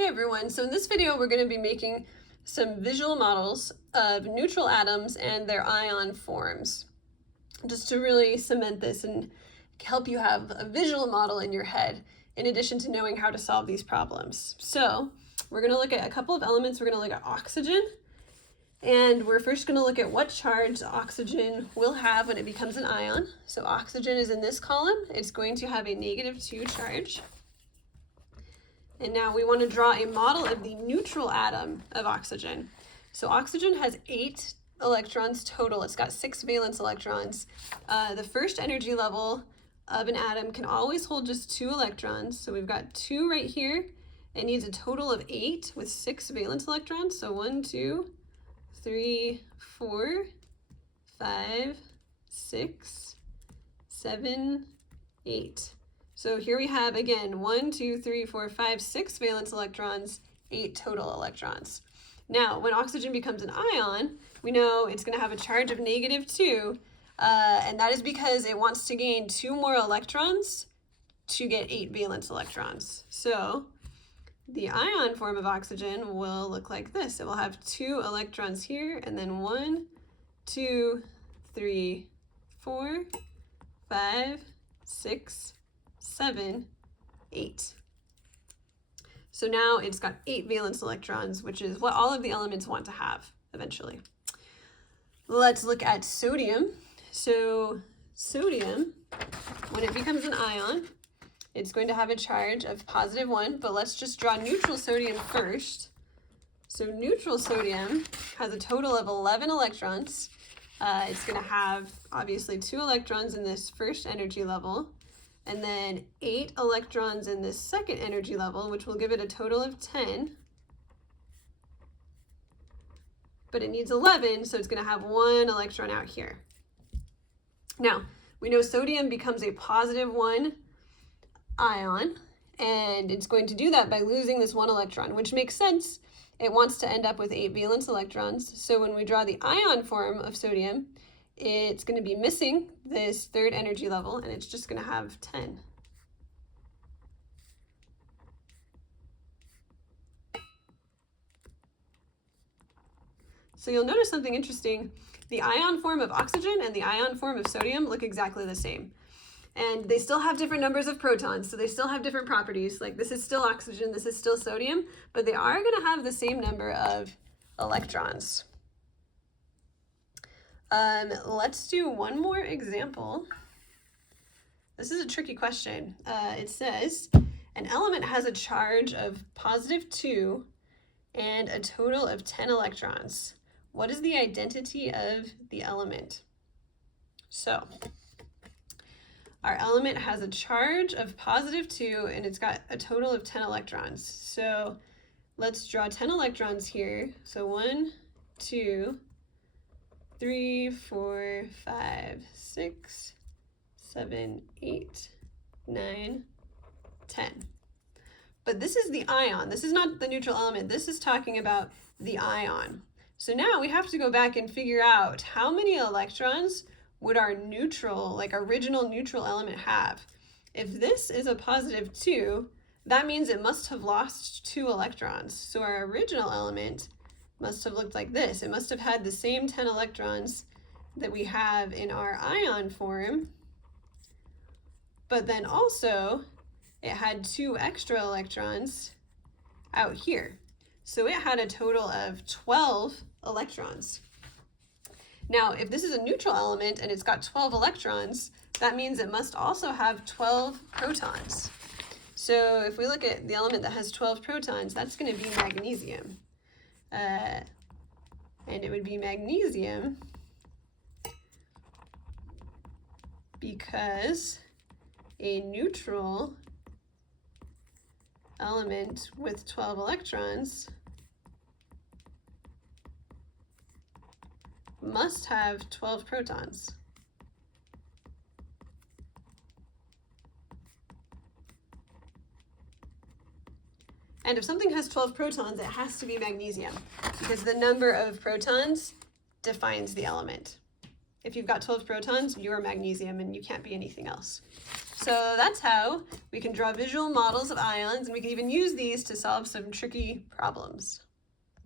Hey everyone, so in this video we're going to be making some visual models of neutral atoms and their ion forms, just to really cement this and help you have a visual model in your head in addition to knowing how to solve these problems. So we're going to look at a couple of elements. We're going to look at oxygen, and we're first going to look at what charge oxygen will have when it becomes an ion. So oxygen is in this column. It's going to have a -2 charge. And now we want to draw a model of the neutral atom of oxygen. So oxygen has 8 electrons total. It's got 6 valence electrons. The first energy level of an atom can always hold just 2 electrons. So we've got 2 right here. It needs a total of 8 with 6 valence electrons. So 1, 2, 3, 4, 5, 6, 7, 8. So here we have, again, 1, 2, 3, 4, 5, 6 valence electrons, 8 total electrons. Now, when oxygen becomes an ion, we know it's going to have a charge of -2, and that is because it wants to gain 2 more electrons to get 8 valence electrons. So the ion form of oxygen will look like this. It will have 2 electrons here, and then 1, 2, 3, 4, 5, 6, 7, 8. So now it's got 8 valence electrons, which is what all of the elements want to have eventually. Let's look at sodium. So sodium, when it becomes an ion, it's going to have a charge of +1, but let's just draw neutral sodium first. So neutral sodium has a total of 11 electrons. It's going to have obviously 2 electrons in this first energy level, and then 8 electrons in this second energy level, which will give it a total of 10. But it needs 11, so it's going to have 1 electron out here. Now, we know sodium becomes a +1 ion, and it's going to do that by losing this 1 electron, which makes sense. It wants to end up with 8 valence electrons. So when we draw the ion form of sodium, it's going to be missing this third energy level, and it's just going to have 10. So you'll notice something interesting. The ion form of oxygen and the ion form of sodium look exactly the same. And they still have different numbers of protons, so they still have different properties. Like this is still oxygen, this is still sodium, but they are going to have the same number of electrons. Let's do one more example. This is a tricky question. It says, an element has a charge of +2 and a total of 10 electrons. What is the identity of the element? So, our element has a charge of +2 and it's got a total of 10 electrons. So, let's draw 10 electrons here. So 1, 2, 3, 4, 5, 6, 7, 8, 9, 10. But this is the ion. This is not the neutral element. This is talking about the ion. So now we have to go back and figure out how many electrons would our neutral, like original neutral element have. If this is a +2, that means it must have lost 2 electrons. So our original element must have looked like this. It must have had the same 10 electrons that we have in our ion form, but then also it had 2 extra electrons out here. So it had a total of 12 electrons. Now, if this is a neutral element and it's got 12 electrons, that means it must also have 12 protons. So if we look at the element that has 12 protons, that's going to be magnesium. And it would be magnesium because a neutral element with 12 electrons must have 12 protons. And if something has 12 protons, it has to be magnesium because the number of protons defines the element. If you've got 12 protons, you're magnesium and you can't be anything else. So that's how we can draw visual models of ions, and we can even use these to solve some tricky problems.